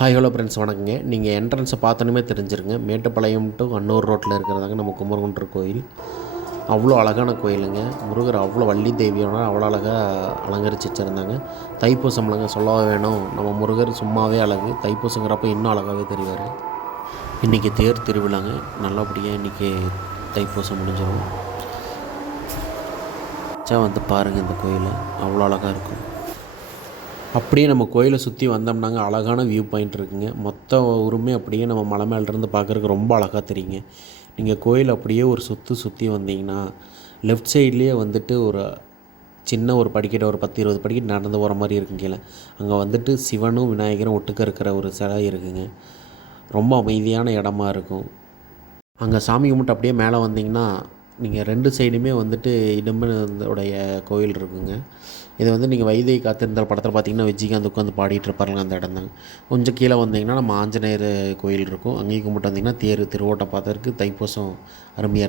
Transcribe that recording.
Hi hello friends வணக்கங்க. நீங்கள் என்ட்ரன்ஸை பார்த்தோன்னே தெரிஞ்சிருங்க. மேட்டுப்பாளையம் டு அன்னூர் ரோட்டில் இருக்கிறதாங்க நம்ம குமரகுன்றம் கோயில். அவ்வளோ அழகான கோயிலுங்க. முருகர் அவ்வளோ வள்ளி தெய்வியோட அவ்வளோ அழகாக அலங்கரித்து வச்சுருந்தாங்க. தைப்பூசம்லங்க சொல்லவே வேணும். நம்ம முருகர் சும்மாவே அழகு, தைப்பூசங்கிறப்ப இன்னும் அழகாகவே தெரிவார். இன்றைக்கி தேர் திருவிழாங்க. நல்லபடியாக இன்றைக்கி தைப்பூசம் முடிஞ்சிடும். வந்து பாருங்கள், இந்த கோயில் அவ்வளோ அழகாக இருக்கும். அப்படியே நம்ம கோயிலை சுற்றி வந்தோம்னாங்க அழகான வியூ பாயிண்ட் இருக்குங்க. மொத்த ஊருமே அப்படியே நம்ம மலை மேலேருந்து பார்க்குறதுக்கு ரொம்ப அழகாக தெரியுங்க. நீங்கள் கோயில் அப்படியே ஒரு சுற்றி வந்தீங்கன்னா லெஃப்ட் சைட்லேயே வந்துட்டு ஒரு சின்ன ஒரு படிக்கட்டை, ஒரு 10-20 படிக்கட்டு நடந்து போகிற மாதிரி இருக்குங்க. கீழே அங்கே வந்துட்டு சிவனும் விநாயகரும் ஒட்டுக்க இருக்கிற ஒரு சிலை இருக்குங்க. ரொம்ப அமைதியான இடமா இருக்கும். அங்கே சாமி கும்பிட்டு அப்படியே மேலே வந்தீங்கன்னா நீங்கள் 2 சைடுமே வந்துட்டு இடும்பனுடைய கோயில் இருக்குங்க. இதை வந்து நீங்கள் வைதேகி காத்திருந்தால் படத்தில் பார்த்தீங்கன்னா விஜயகாந்த் உட்காந்து பாடிட்டு இருப்பாருங்க, அந்த இடம் தாங்க. கொஞ்சம் கீழே வந்தீங்கன்னா நம்ம ஆஞ்சநேயர் கோயில் இருக்கும். அங்கேயும் கும்பிட்டு வந்தீங்கன்னா திருவோட்டம் பார்க்கறதுக்கு தைப்பூசம் அருமையாக இருந்துச்சு.